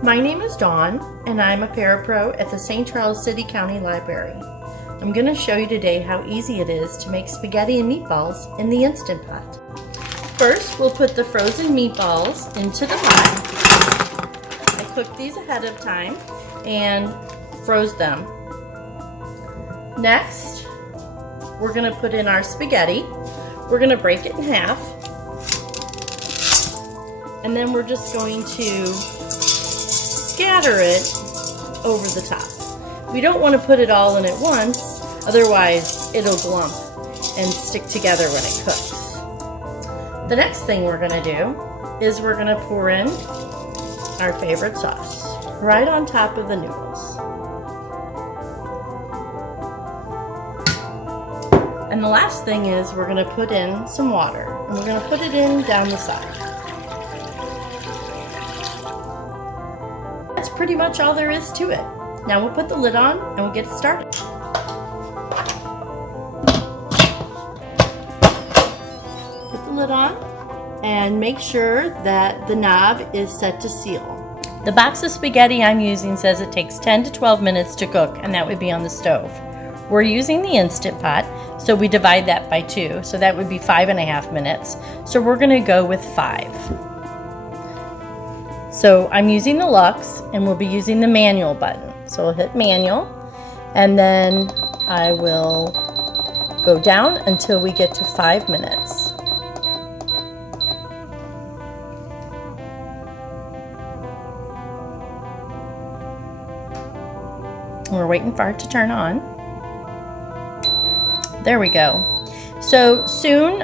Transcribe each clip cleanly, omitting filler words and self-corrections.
My name is Dawn, and I'm a parapro at the St. Charles City County Library. I'm going to show you today how easy it is to make spaghetti and meatballs in the Instant Pot. First, we'll put the frozen meatballs into the pot. I cooked these ahead of time and froze them. Next, we're going to put in our spaghetti. We're going to break it in half, and then we're just going to scatter it over the top. We don't want to put it all in at once, otherwise it'll glump and stick together when it cooks. The next thing we're going to do is we're going to pour in our favorite sauce right on top of the noodles. And the last thing is we're going to put in some water, and we're going to put it in down the side. That's pretty much all there is to it. Now we'll put the lid on and we'll get it started. Put the lid on and make sure that the knob is set to seal. The box of spaghetti I'm using says it takes 10 to 12 minutes to cook, and that would be on the stove. We're using the Instant Pot, so we divide that by 2, so that would be 5.5 minutes. So we're going to go with 5. So I'm using the Lux, and we'll be using the manual button. So we'll hit manual, and then I will go down until we get to 5 minutes. We're waiting for it to turn on. There we go. So soon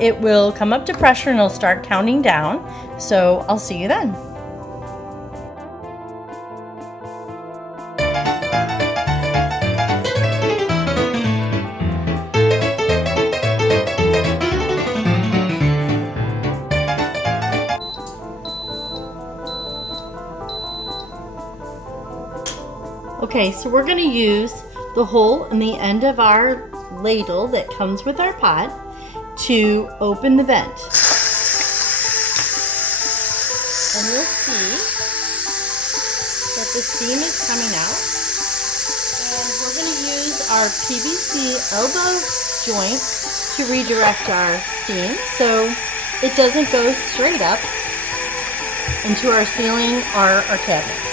it will come up to pressure and it'll start counting down. So I'll see you then. Okay, so we're going to use the hole in the end of our ladle that comes with our pot to open the vent. And you'll see that the steam is coming out. And we're going to use our PVC elbow joint to redirect our steam so it doesn't go straight up into our ceiling or our cabinets.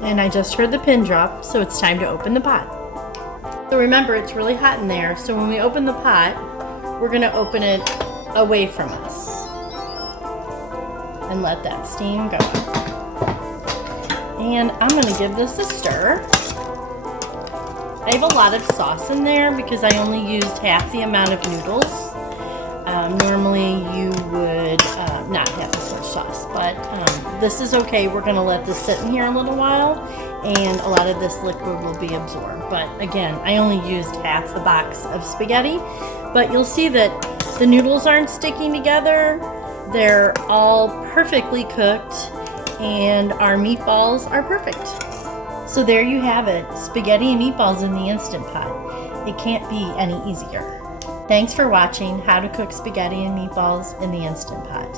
And I just heard the pin drop, so it's time to open the pot. So remember, it's really hot in there, so when we open the pot, we're going to open it away from us and let that steam go. And I'm going to give this a stir. I have a lot of sauce in there because I only used half the amount of noodles. Normally you would not have this much sauce, but this is okay. We're going to let this sit in here a little while, and a lot of this liquid will be absorbed. But again, I only used half the box of spaghetti, but you'll see that the noodles aren't sticking together. They're all perfectly cooked, and our meatballs are perfect. So there you have it, spaghetti and meatballs in the Instant Pot. It can't be any easier. Thanks for watching How to Cook Spaghetti and Meatballs in the Instant Pot.